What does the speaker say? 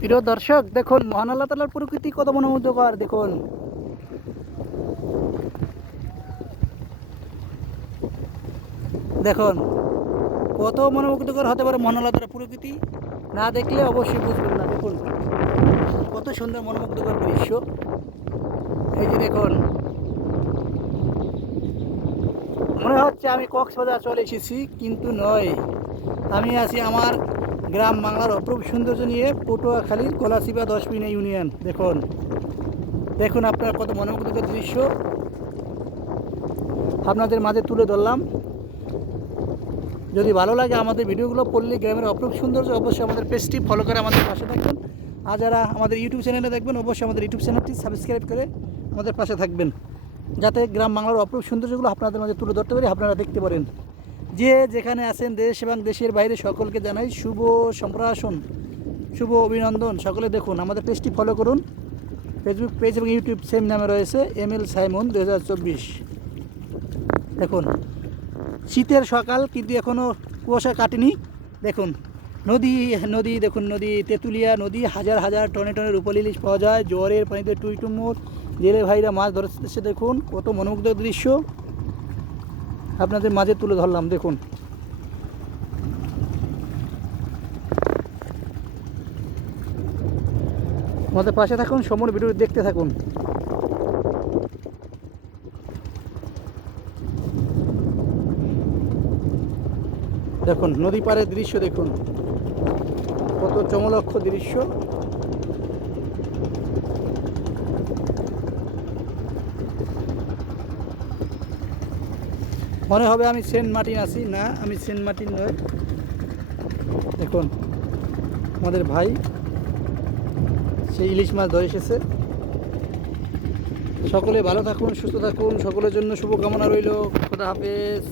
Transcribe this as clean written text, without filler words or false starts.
প্রিয় দর্শক, দেখুন মহান আল্লাহ তাআলার প্রকৃতি কত মনোমুগ্ধকর। দেখুন দেখুন কত মনোমুগ্ধকর হতে পারে মহান আল্লাহ তাআলার প্রকৃতি। না দেখলে অবশ্যই বুঝবেন না। দেখুন কত সুন্দর মনোমুগ্ধকর দৃশ্য। এই যে দেখুন, মনে হচ্ছে আমি কক্সবাজার চলে এসেছি, কিন্তু নয়। আমি আছি আমার গ্রাম বাংলার অপরূপ সৌন্দর্য নিয়ে পটুয়াখালীর গলাচিপা 10 ইউনিয়ন। দেখুন দেখুন আপনার কত মনোমুগ্ধকর দৃশ্য আপনাদের মাঝে তুলে ধরলাম। যদি ভালো লাগে আমাদের ভিডিওগুলো, পল্লী গ্রামের অপরূপ সৌন্দর্য, অবশ্যই আমাদের পেজটি ফলো করে আমাদের পাশে থাকবেন। আর যারা আমাদের ইউটিউব চ্যানেলে দেখবেন, অবশ্যই আমাদের ইউটিউব চ্যানেলটি সাবস্ক্রাইব করে আমাদের পাশে থাকবেন, যাতে গ্রাম বাংলার অপরূপ সৌন্দর্যগুলো আপনাদের মাঝে তুলে ধরতে পারি, আপনারা দেখতে পারেন। যে যেখানে আছেন দেশ এবং দেশের বাইরে সকলকে জানাই শুভ সম্প্রসারণ, শুভ অভিনন্দন। সকলে দেখুন আমাদের পেজটি ফলো করুন। ফেসবুক পেজ এবং ইউটিউব সেম নামে রয়েছে, ML সাইমন 2024। দেখুন শীতের সকাল, কিন্তু এখনও কুয়াশা কাটেনি। দেখুন নদী নদী দেখুন, নদী তেঁতুলিয়া নদী, হাজার হাজার টনে টনে রূপালী ইলিশ পাওয়া যায়। জোয়ারের পানিতে টুইটুমুর জেলে ভাইরা মাছ ধরতেছে। দেখুন কত মনোমুগ্ধ দৃশ্য আপনাদের মাঝে তুলে ধরলাম। দেখুন আমাদের পাশে থাকুন, সম্পূর্ণ ভিডিও দেখতে থাকুন। দেখুন নদী পাড়ের দৃশ্য, দেখুন কত চমলক্ষ দৃশ্য। মনে হবে আমি সেন্ট মার্টিন আছি, না আমি সেন্ট মার্টিন নয়। দেখুন আমাদের ভাই সেই ইলিশ মাছ ধরে এসেছে। সকলে ভালো থাকুন, সুস্থ থাকুন, সকলের জন্য শুভকামনা রইল। খোদা হাফেজ।